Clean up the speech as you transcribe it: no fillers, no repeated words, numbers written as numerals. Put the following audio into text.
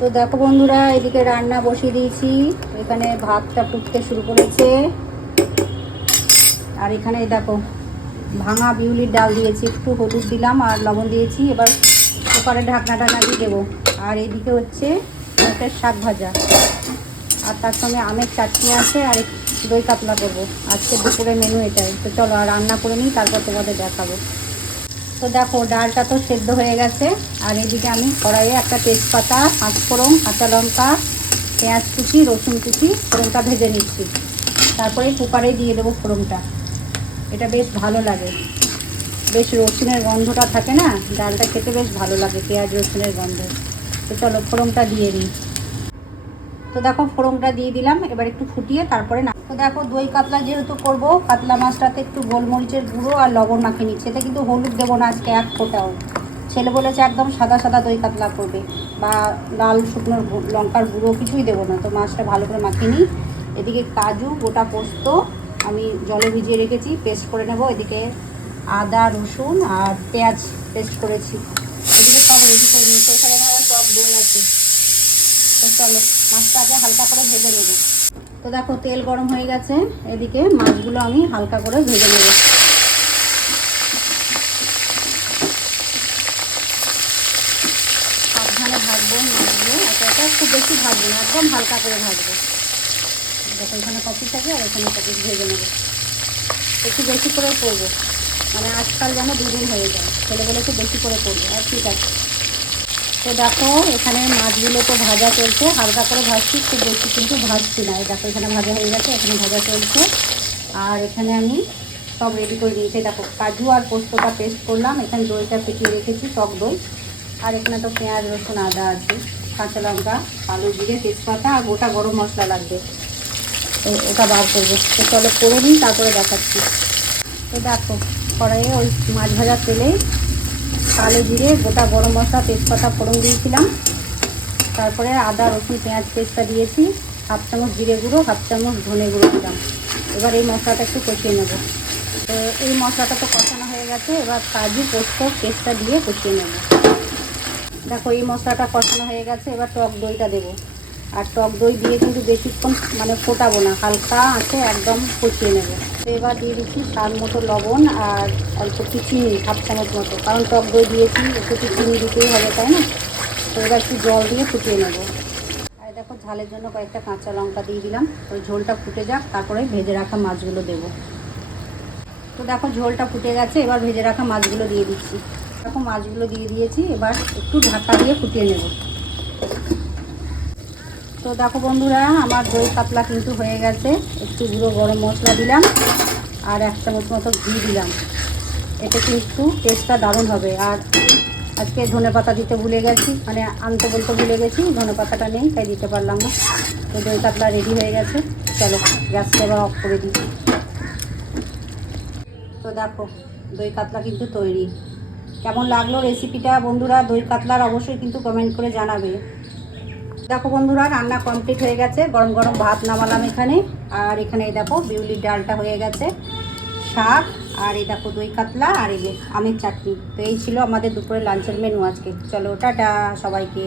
তো দেখো বন্ধুরা, এদিকে রান্না বসিয়ে দিয়েছি। এখানে ভাতটা ফুটতে শুরু করেছে। আর এখানে দেখো ভাঙা বিউলির ডাল দিয়েছি, একটু হলুদ দিলাম আর লবণ দিয়েছি। এবার কুকারে ঢাকনাটা লাগিয়ে দেবো। আর এদিকে হচ্ছে মোটের শাক ভাজা, আর তার সঙ্গে আমের চাটনি আছে, আর দই কাতলা করবো। আজকে দুপুরের মেনু এটাই। তো চলো আর রান্না করে নিই, তারপর তোমাদের দেখাবো। তো দেখো ডালটা তো সেদ্ধ হয়ে গেছে। আর এদিকে আমি কড়াইয়ে একটা তেজপাতা, পাঁচফোড়ন, কাঁচা লঙ্কা, পেঁয়াজ কুচি, রসুন কুচি, ফোড়নটা ভেজে নিচ্ছি। তারপরে কুকারে দিয়ে দেবো ফোড়নটা। এটা বেশ ভালো লাগে, বেশ রসুনের গন্ধটা থাকে না, ডালটা খেতে বেশ ভালো লাগে পেঁয়াজ রসুনের গন্ধ। তো চলো ফোড়নটা দিয়ে দিই। তো দেখো ফোড়নটা দিয়ে দিলাম। এবার একটু ফুটিয়ে তারপরে না। তো দেখো দই কাতলা যেহেতু করব, কাতলা মাছটাতে একটু গোলমরিচের গুঁড়ো আর লবণ মাখিয়ে নিচ্ছে। এতে কিন্তু হলুদ দেবো না আজকে এক ফোঁটাও। ছেলে বলেছে একদম সাদা সাদা দই কাতলা করবে, বা লাল শুকনো লঙ্কার গুঁড়ো কিছুই দেবো না। তো মাছটা ভালো করে মাখিয়ে নিই। এদিকে কাজু, গোটা পোস্ত আমি জলে ভিজিয়ে রেখেছি, পেস্ট করে নেব। এদিকে আদা, রসুন আর পেঁয়াজ পেস্ট করেছি। এদিকে সব রেডি করে নিচ্ছি। এখানে আমার টক দই আছে। তো চলো মাছটা আগে হালকা করে ভেজে নেব। তো দেখো তেল গরম হয়ে গেছে। এদিকে মাছগুলো আমি হালকা করে ভেজে নেব। সাবধানে ভাজবো মাছগুলো, এটা খুব বেশি ভাজবো না, একদম হালকা করে ভাজবো। দেখো এখানে কপি থাকে আর এখানে কপি ভেজে নেবো। একটু বেশি করে করবো, মানে আজকাল যেন দুদিন হয়ে যায়। ছেলে বলে একটু বেশি করে করবো। আর ঠিক আছে। তো দেখো এখানে মাছগুলো তো ভাজা চলছে, হালকা করে ভাজছি, খুব বেশি কিন্তু ভাজছি না। দেখো এখানে ভাজা হয়ে গেছে, এখানে ভাজা চলছে। আর এখানে আমি সব রেডি করে দিয়েছি। দেখো কাজু আর পোস্তটা পেস্ট করলাম, এখানে দইটা ফেটিয়ে রেখেছি, টক দই। আর এখানে তো পেঁয়াজ, রসুন, আদা আছে, কাঁচা লঙ্কা, কালো জিরে, তেজপাতা আর গোটা গরম মশলা লাগবে। তো ওটা বার করবো। তো চলো করে নিই, তারপরে দেখাচ্ছি। তো দেখো কড়াইয়ে ওই মাছ ভাজার তেলেই কালো জিরে, গোটা গরম মশলা, তেজপাতা ফোড়ন দিয়েছিলাম। তারপরে আদা, রসুন, পেঁয়াজ পেস্টটা দিয়েছি। হাফ চামচ জিরে গুঁড়ো, হাফ চামচ ধনে গুঁড়ো দিলাম। এবার এই মশলাটা একটু কষিয়ে নেব। তো এই মশলাটা তো কষানো হয়ে গেছে। এবার কাজু, পোস্ত পেস্টটা দিয়ে কষিয়ে নেব। দেখো এই মশলাটা কষানো হয়ে গেছে। এবার টক দইটা দেবো। আর টক দই দিয়ে কিন্তু বেশিক্ষণ মানে ফোটাবো না, হালকা আছে একদম কষিয়ে নেব। তো এবার দিয়ে দিচ্ছি স্বাদ মতো লবণ আর অল্প একটু চিনি, হাফ চামচ মতো, কারণ টক দই দিয়েছি, একটু চিনি দিতেই হবে, তাই না? তো এবার একটু জল দিয়ে ফুটিয়ে নেব। আর দেখো ঝালের জন্য কয়েকটা কাঁচা লঙ্কা দিয়ে দিলাম। ওই ঝোলটা ফুটে যাক, তারপরে ভেজে রাখা মাছগুলো দেবো। তো দেখো ঝোলটা ফুটে গেছে। এবার ভেজে রাখা মাছগুলো দিয়ে দিচ্ছি। দেখো মাছগুলো দিয়ে দিয়েছি। এবার একটু ঢাকা দিয়ে ফুটিয়ে নেব। তো দেখো বন্ধুরা, আমার দই কাতলা কিন্তু হয়ে গেছে। একটু গুঁড়ো গরম মশলা দিলাম আর 1 চামচ মতো ঘি দিলাম। এতে কিন্তু টেস্টটা দারুণ হবে। আর আজকে ধনেপাতা দিতে ভুলে গেছি, মানে আনতে বলতে ভুলে গেছি, ধনেপাতাটা নেই তাই দিতে পারলাম না। তো দই কাতলা রেডি হয়ে গেছে। চলো গ্যাসটা এবার অফ করে দিই। তো দেখো দই কাতলা কিন্তু তৈরি। কেমন লাগলো রেসিপিটা বন্ধুরা দই কাতলার, অবশ্যই কিন্তু কমেন্ট করে জানাবে। দেখো বন্ধুরা রান্না কমপ্লিট হয়ে গেছে। গরম গরম ভাত নামালাম এখানে। আর এখানে এই দেখো বিউলির ডালটা হয়ে গেছে, শাক, আর এই দেখো দই কাতলা, আর এই যে আমের চাটনি। তো এই ছিল আমাদের দুপুরে লাঞ্চের মেনু আজকে। চলো টাটা সবাইকে।